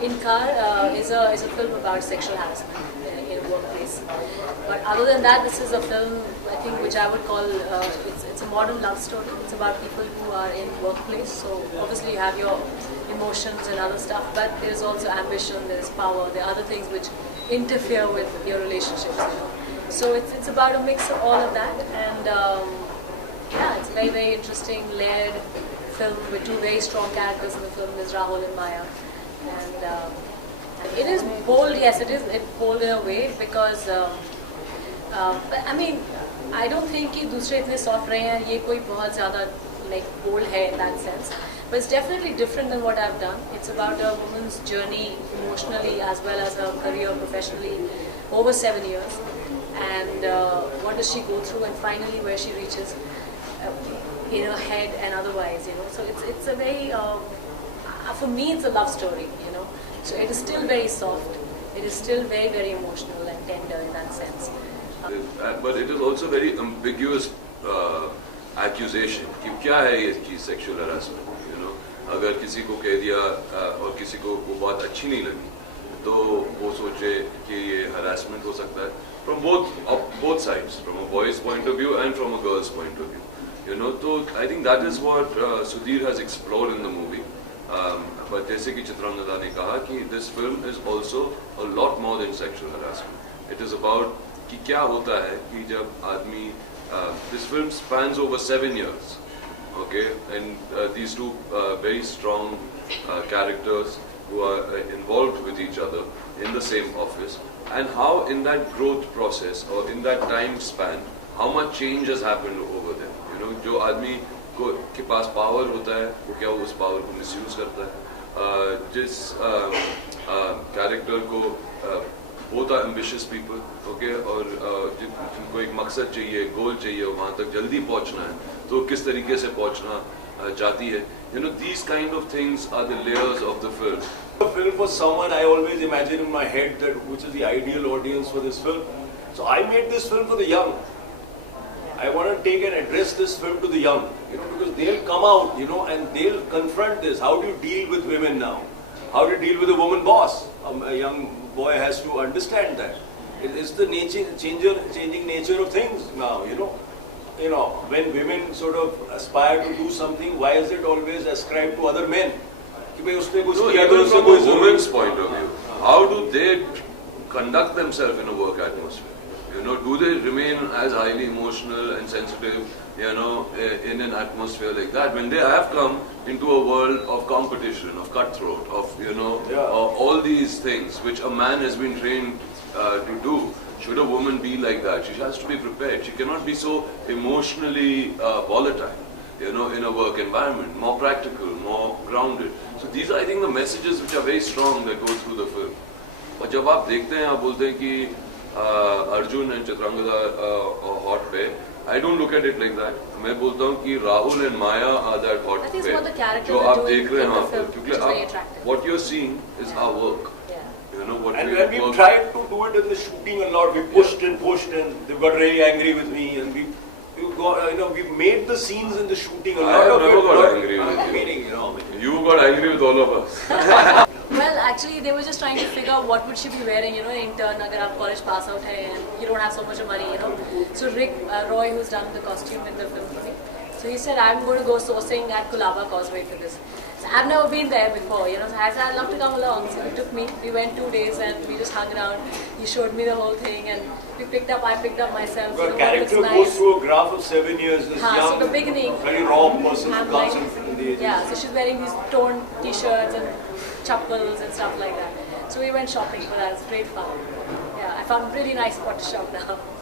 Inkaar is a film about sexual harassment in a workplace. But other than that, this is a film, I think, which I would call it's a modern love story. It's about people who are in workplace. So obviously you have your emotions and other stuff, but there's also ambition, there's power, there are other things which interfere with your relationships. You know? So it's about a mix of all of that, and yeah, it's a very interesting, layered film with two very strong characters in the film. Is Rahul and Maya. And it is bold, yes, it's bold in a way because, but I mean, I don't think कि दूसरे इतने soft रहे हैं ये कोई बहुत ज़्यादा like bold है in that sense. But it's definitely different than what I've done. It's about a woman's journey emotionally as well as her career professionally over 7 years, and what does she go through, and finally where she reaches in her head and otherwise, you know. So it's a very for me, it's a love story, you know. So it is still very soft. It is still very emotional and tender in that sense. But it is also very ambiguous accusation. कि क्या है ये चीज़ sexual harassment? You know, अगर किसी को कह दिया और किसी को वो बात अच्छी नहीं लगी, तो वो सोचे कि ये harassment हो सकता है from both sides, from a boy's point of view and from a girl's point of view. You know, so I think that is what Sudhir has explored in the movie. But जैसे कि चित्रंगदा ने कहा कि this film is also a lot more than sexual harassment. It is about कि क्या होता है कि जब आदमी this film spans over 7 years, okay, and these two very strong characters who are involved with each other in the same office, and how in that growth process or in that time span, how much change has happened over there. You know, जो आदमी के पास power होता है वो क्या उस power को misuse करता है. जिस कैरेक्टर को बहुत एम्बिशियस पीपल, ओके, और जिनको एक मकसद चाहिए, गोल चाहिए, वहाँ तक जल्दी पहुँचना है, तो किस तरीके से पहुँचना चाहती है. You know, these kind of things are the layers of the film. The film for someone I always imagine in my head that which is the ideal audience for this film. So I made this film for the young. I want to take and address this film to the young, you know, because they'll come out, you know, and they'll confront this. How do you deal with women now? How do you deal with a woman boss? A young boy has to understand that. It's the changing nature of things now, you know. You know, when women sort of aspire to do something, why is it always ascribed to other men? No, even from a woman's point of view, how do they conduct themselves in a work atmosphere? You know, do they remain as highly emotional and sensitive, you know, in an atmosphere like that when they have come into a world of competition, of cutthroat, of, you know, all these things which a man has been trained to do? Should a woman be like that? She has to be prepared. She cannot be so emotionally volatile, you know, in a work environment. More practical, more grounded. So these are, I think, the messages which are very strong that go through the film. और जब आप देखते हैं, आप बोलते हैं कि Arjun and Chitrangda hot पे, I don't look at it like that. मैं बोलता हूँ कि Rahul and Maya are that hot पे जो आप देख रहे हैं वहाँ पर, क्योंकि what you're seeing is our work. You know what and when we tried to do it in the shooting a lot, we pushed and they got really angry with me, and we got, you know, we made the scenes in the shooting a lot. I have never got angry with you. Meaning, you know, you got angry with all of us. Well, actually, they were just trying to figure out what would she be wearing, you know, in turn, agar aap college pass out hai and you don't have so much money, you know. So Rick Roy, who's done the costume in the film for me, so he said, I'm going to go sourcing at Kulaba Causeway for this. So I've never been there before, you know, so I said, I'd love to come along. So he took me, we went 2 days and we just hung around. He showed me the whole thing and I picked up myself. The character goes through a graph of 7 years, this young, so the beginning, very raw person who comes like, in from the ages. Yeah, so she's wearing these torn t-shirts and chappals and stuff like that. So we went shopping for that, it was great fun. Yeah, I found a really nice spot to shop now.